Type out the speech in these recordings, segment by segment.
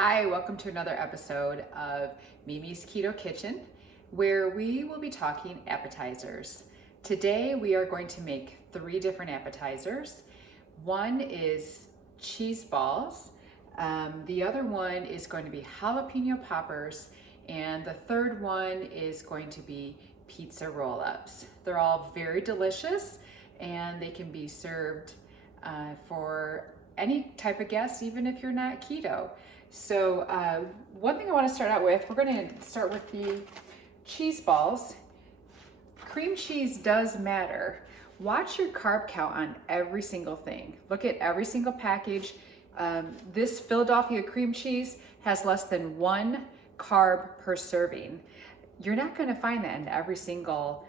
Hi, welcome to another episode of Mimi's Keto Kitchen, where we will be talking appetizers. Today we are going to make 3 different appetizers. One is cheese balls, the other one is going to be jalapeno poppers, and the third one is going to be pizza roll-ups. They're all very delicious and they can be served for any type of guest, even if you're not keto. So one thing I want to start out with, we're going to start with the cheese balls. Cream cheese does matter. Watch your carb count on every single thing. Look at every single package. This Philadelphia cream cheese has less than 1 carb per serving. You're not going to find that in every single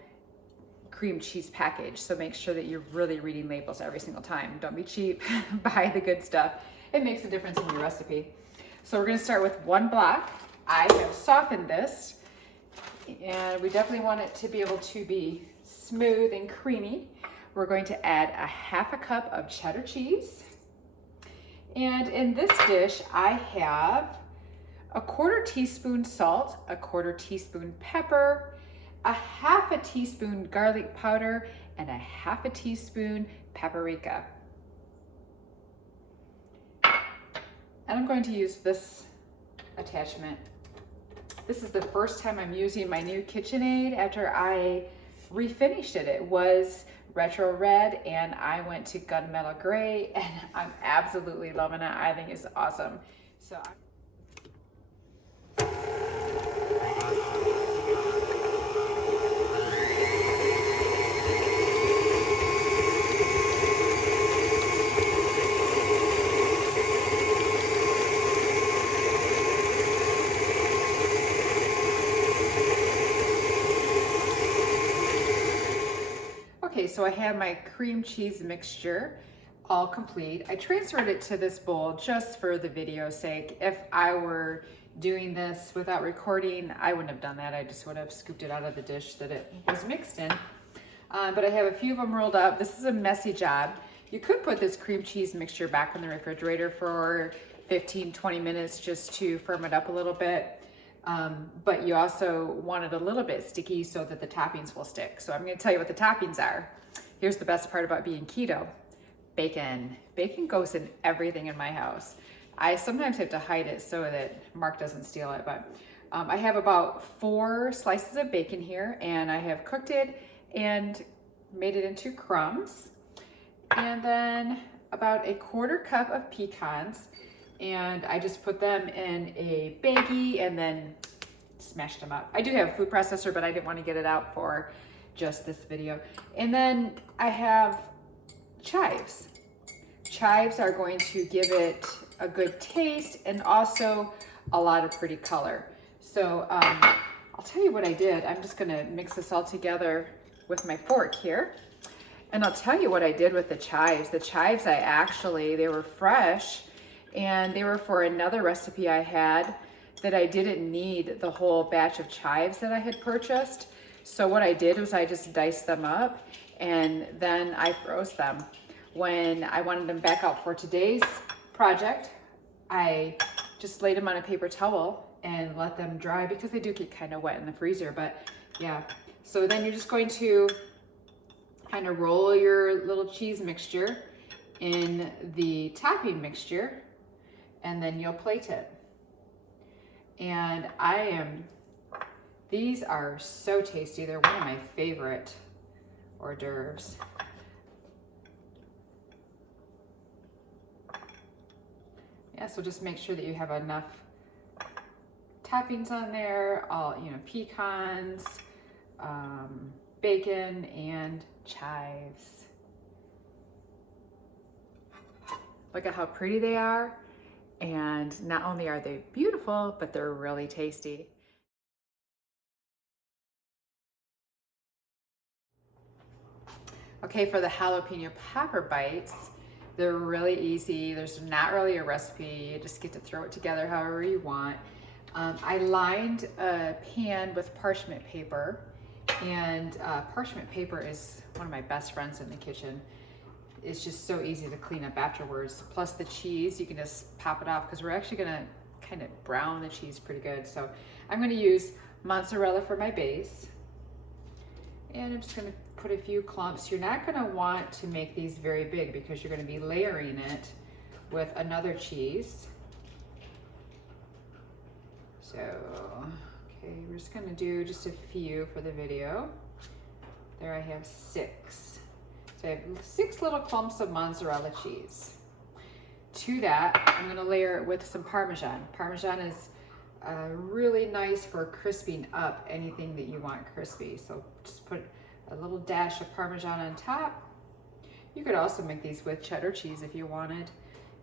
cream cheese package, so make sure that you're really reading labels every single time. Don't be cheap, buy the good stuff. It makes a difference in your recipe. So we're going to start with 1 block. I have softened this, and we definitely want it to be able to be smooth and creamy. We're going to add a 1/2 cup of cheddar cheese. And in this dish, I have a 1/4 teaspoon salt, a 1/4 teaspoon pepper, a 1/2 teaspoon garlic powder, and a 1/2 teaspoon paprika. And I'm going to use this attachment. This is the first time I'm using my new KitchenAid after I refinished it. It was retro red and I went to gunmetal gray, and I'm absolutely loving it. I think it's awesome. Okay, so I have my cream cheese mixture all complete. I transferred it to this bowl just for the video's sake. If I were doing this without recording, I wouldn't have done that. I just would have scooped it out of the dish that it was mixed in. But I have a few of them rolled up. This is a messy job. You could put this cream cheese mixture back in the refrigerator for 15-20 minutes just to firm it up a little bit. But you also want it a little bit sticky so that the toppings will stick. So I'm going to tell you what the toppings are. Here's the best part about being keto. Bacon. Bacon goes in everything in my house. I sometimes have to hide it so that Mark doesn't steal it, but I have about 4 slices of bacon here, and I have cooked it and made it into crumbs. And then about a 1/4 cup of pecans, and I just put them in a baggie and then smashed them up. I do have a food processor, but I didn't want to get it out for just this video. And then I have chives. Chives are going to give it a good taste and also a lot of pretty color. So I'll tell you what I did. I'm just gonna mix this all together with my fork here. And I'll tell you what I did with the chives. The chives, they were fresh, and they were for another recipe I had that I didn't need the whole batch of chives that I had purchased. So what I did was I just diced them up and then I froze them. When I wanted them back out for today's project, I just laid them on a paper towel and let them dry because they do get kind of wet in the freezer, but yeah. So then you're just going to kind of roll your little cheese mixture in the topping mixture, and then you'll plate it. And these are so tasty. They're one of my favorite hors d'oeuvres. Yeah, so just make sure that you have enough toppings on there, pecans, bacon, and chives. Look at how pretty they are. And not only are they beautiful, but they're really tasty. Okay, for the jalapeno popper bites, they're really easy. There's not really a recipe. You just get to throw it together however you want. I lined a pan with parchment paper, and parchment paper is one of my best friends in the kitchen. it's just so easy to clean up afterwards. Plus the cheese, you can just pop it off because we're actually gonna kind of brown the cheese pretty good. So I'm going to use mozzarella for my base. And I'm just going to put a few clumps. You're not going to want to make these very big because you're going to be layering it with another cheese. So, okay, we're just going to do just a few for the video. There I have 6. So I have 6 little clumps of mozzarella cheese. To that, I'm going to layer it with some Parmesan. Parmesan is really nice for crisping up anything that you want crispy. So just put a little dash of Parmesan on top. You could also make these with cheddar cheese if you wanted,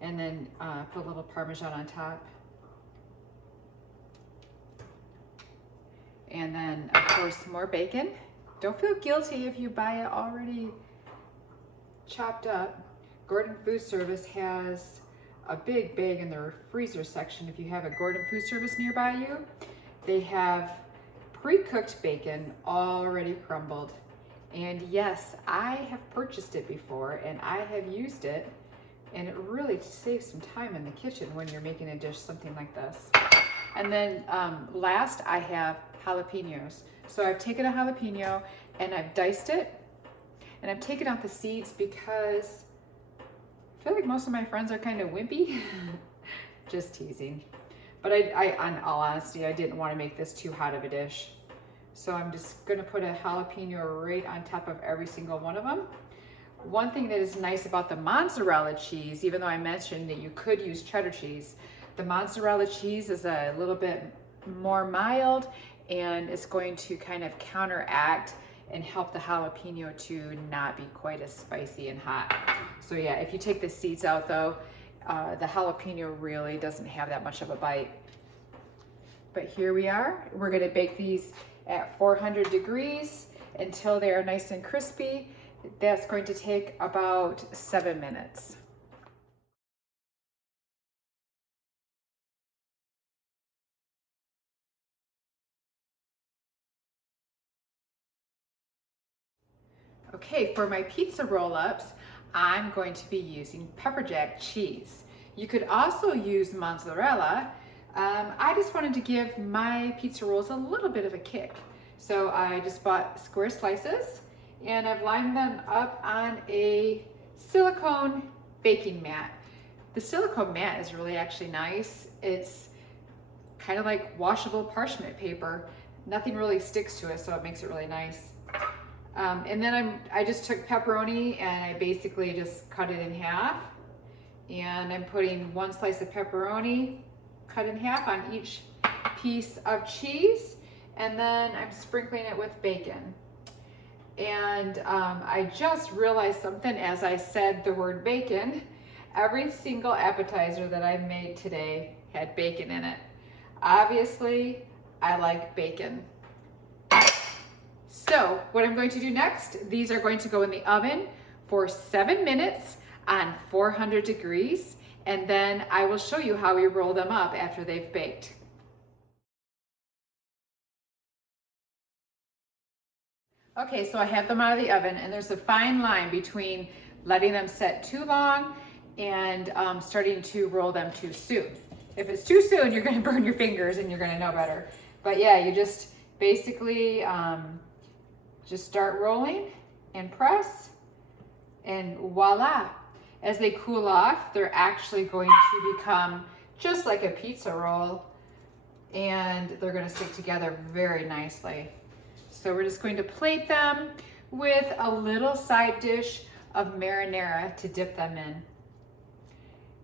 and then put a little Parmesan on top. And then, of course, more bacon. Don't feel guilty if you buy it already chopped up. Gordon Food Service has a big bag in their freezer section. If you have a Gordon Food Service nearby you, they have pre-cooked bacon already crumbled. And yes, I have purchased it before and I have used it, and it really saves some time in the kitchen when you're making a dish something like this. And then last, I have jalapenos. So I've taken a jalapeno and I've diced it, and I've taken out the seeds because I feel like most of my friends are kind of wimpy. Just teasing. But I, in all honesty, I didn't want to make this too hot of a dish. So I'm just gonna put a jalapeno right on top of every single one of them. One thing that is nice about the mozzarella cheese, even though I mentioned that you could use cheddar cheese, the mozzarella cheese is a little bit more mild, and it's going to kind of counteract and help the jalapeno to not be quite as spicy and hot. So yeah, if you take the seeds out though, the jalapeno really doesn't have that much of a bite. But here we are. We're gonna bake these at 400 degrees until they are nice and crispy. That's going to take about 7 minutes. Okay, for my pizza roll-ups, I'm going to be using pepper jack cheese. You could also use mozzarella. I just wanted to give my pizza rolls a little bit of a kick. So I just bought square slices and I've lined them up on a silicone baking mat. The silicone mat is really actually nice. It's kind of like washable parchment paper. Nothing really sticks to it, so it makes it really nice. And then I just took pepperoni and I basically just cut it in half. And I'm putting 1 slice of pepperoni cut in half on each piece of cheese. And then I'm sprinkling it with bacon. And I just realized something as I said the word bacon. Every single appetizer that I've made today had bacon in it. Obviously, I like bacon. So what I'm going to do next, these are going to go in the oven for 7 minutes on 400 degrees, and then I will show you how we roll them up after they've baked. Okay, so I have them out of the oven, and there's a fine line between letting them set too long and starting to roll them too soon. If it's too soon, you're gonna burn your fingers and you're gonna know better. But yeah, you just basically just start rolling and press, and voila. As they cool off, they're actually going to become just like a pizza roll, and they're gonna stick together very nicely. So we're just going to plate them with a little side dish of marinara to dip them in.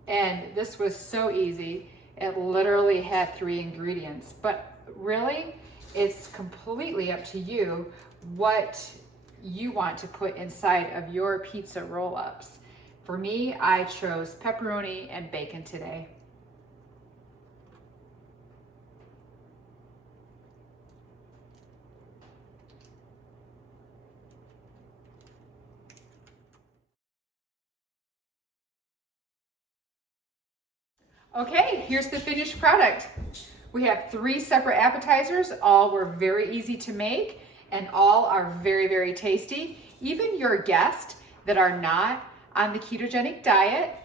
And this was so easy. It literally had 3 ingredients, but really, it's completely up to you what you want to put inside of your pizza roll-ups. For me, I chose pepperoni and bacon today. Okay, here's the finished product. We have 3 separate appetizers. All were very easy to make, and all are very, very tasty. Even your guests that are not on the ketogenic diet,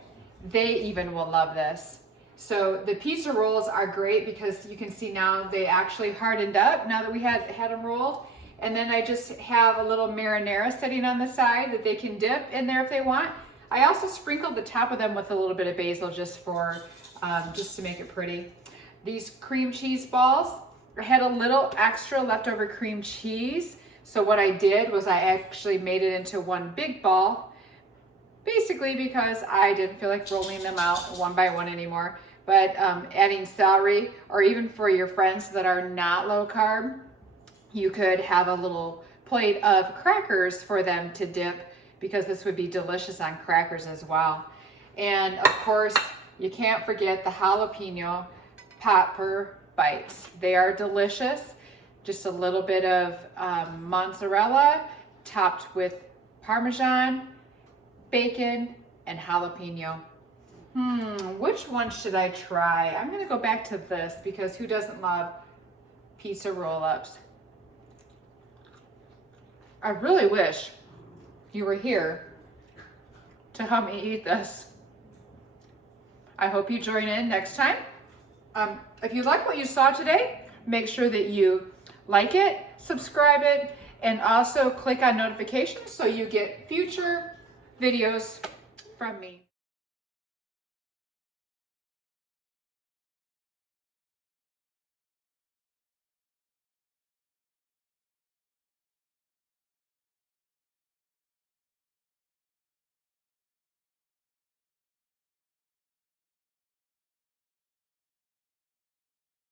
they even will love this. So the pizza rolls are great because you can see now they actually hardened up now that we had them rolled. And then I just have a little marinara sitting on the side that they can dip in there if they want. I also sprinkled the top of them with a little bit of basil just to make it pretty. These cream cheese balls, I had a little extra leftover cream cheese. So what I did was I actually made it into one big ball, basically because I didn't feel like rolling them out one by one anymore. But adding celery, or even for your friends that are not low carb, you could have a little plate of crackers for them to dip, because this would be delicious on crackers as well. And of course, you can't forget the jalapeno popper bites. They are delicious. Just a little bit of mozzarella topped with Parmesan, bacon, and jalapeno. Which one should I try? I'm gonna go back to this because who doesn't love pizza roll-ups? I really wish you were here to help me eat this. I hope you join in next time. If you like what you saw today, make sure that you like it, subscribe it, and also click on notifications so you get future videos from me.